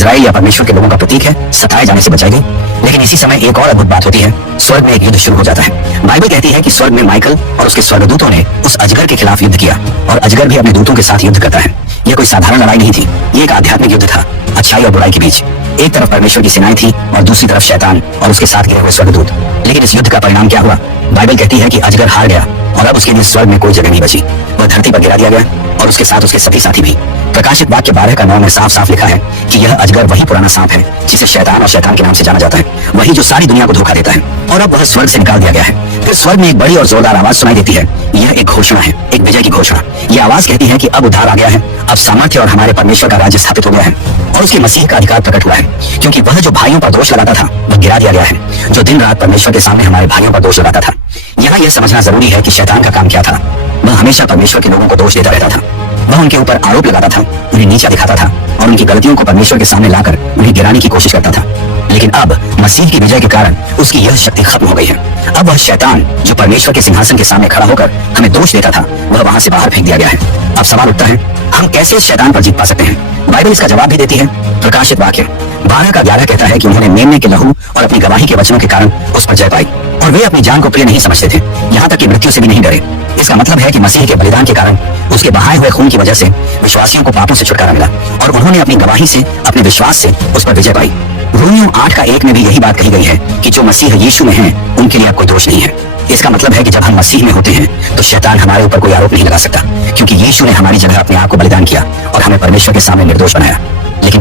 Israel या परमेश्वर के लोगों का प्रतीक है, सताए जाने से बचाई गई। लेकिन इसी समय एक और अद्भुत बात होती है, स्वर्ग में एक युद्ध शुरू हो जाता है। बाइबल कहती है कि स्वर्ग में माइकल और उसके स्वर्गदूतों ने उस अजगर के खिलाफ युद्ध किया और अजगर भी अपने दूतों के साथ युद्ध करता है। यह कोई साधारण लड़ाई नहीं थी, ये एक आध्यात्मिक युद्ध था, अच्छाई और बुराई के बीच। एक तरफ परमेश्वर की सेनाएं थी और दूसरी तरफ शैतान और उसके साथ गिरे हुए स्वर्गदूत। लेकिन इस युद्ध का परिणाम क्या हुआ? बाइबल कहती है कि अजगर हार गया और अब उसके लिए स्वर्ग में कोई जगह नहीं बची। वह धरती पर गिरा दिया गया और उसके साथ उसके सभी साथी भी। प्रकाशित वाक्य 12 का 9 में साफ साफ लिखा है कि यह अजगर वही पुराना सांप है जिसे शैतान और शैतान के नाम से जाना जाता है, वही जो सारी दुनिया को धोखा देता है, और अब वह स्वर्ग से निकाल दिया गया है। फिर स्वर्ग में एक बड़ी और जोरदार आवाज सुनाई देती है। यह एक घोषणा है, एक विजय की घोषणा। यह आवाज कहती है कि अब उद्धार आ गया है, अब सामर्थ्य और हमारे परमेश्वर का राज्य स्थापित हो गया है और उसके मसीह का अधिकार प्रकट हुआ है। क्योंकि वह जो भाइयों पर दोष लगाता था वह गिरा दिया गया है, जो दिन रात परमेश्वर के सामने हमारे भाइयों पर दोष लगाता था। यहाँ यह समझना जरूरी है कि शैतान का काम क्या था। वह हमेशा परमेश्वर के लोगों को दोष देता रहता था। वह उनके ऊपर आरोप लगाता था, उन्हें नीचा दिखाता था और उनकी गलतियों को परमेश्वर के सामने लाकर उन्हें गिराने की कोशिश करता था। लेकिन अब मसीह की विजय के कारण उसकी यह शक्ति खत्म हो गई है। अब वह शैतान जो परमेश्वर के सिंहासन के सामने खड़ा होकर हमें दोष देता था, वह वहां से बाहर फेंक दिया गया है। अब सवाल उठता है, हम कैसे इस शैतान पर जीत पा सकते हैं? बाइबल इसका जवाब भी देती है। प्रकाशित वाक्य 12 का 11 कहता है कि उन्होंने मेमने के लहू और अपनी गवाही के वचनों के कारण उस पर जय पाई और वे अपनी जान को प्रिय नहीं समझते थे, यहाँ तक कि मृत्यु से भी नहीं डरे। इसका मतलब है कि मसीह के बलिदान के कारण, उसके बहाए हुए खून की वजह से विश्वासियों को पापों से छुटकारा मिला और उन्होंने अपनी गवाही से, अपने विश्वास से उस पर विजय पाई। रोमियो 8 का 1 में भी यही बात कही गई है कि जो मसीह यीशु में हैं, उनके लिए अब कोई दोष नहीं है। इसका मतलब है कि जब हम मसीह में होते हैं तो शैतान हमारे ऊपर कोई आरोप नहीं लगा सकता, क्योंकि यीशु ने हमारी जगह अपने आप को बलिदान किया और हमें परमेश्वर के सामने निर्दोष बनाया। लेकिन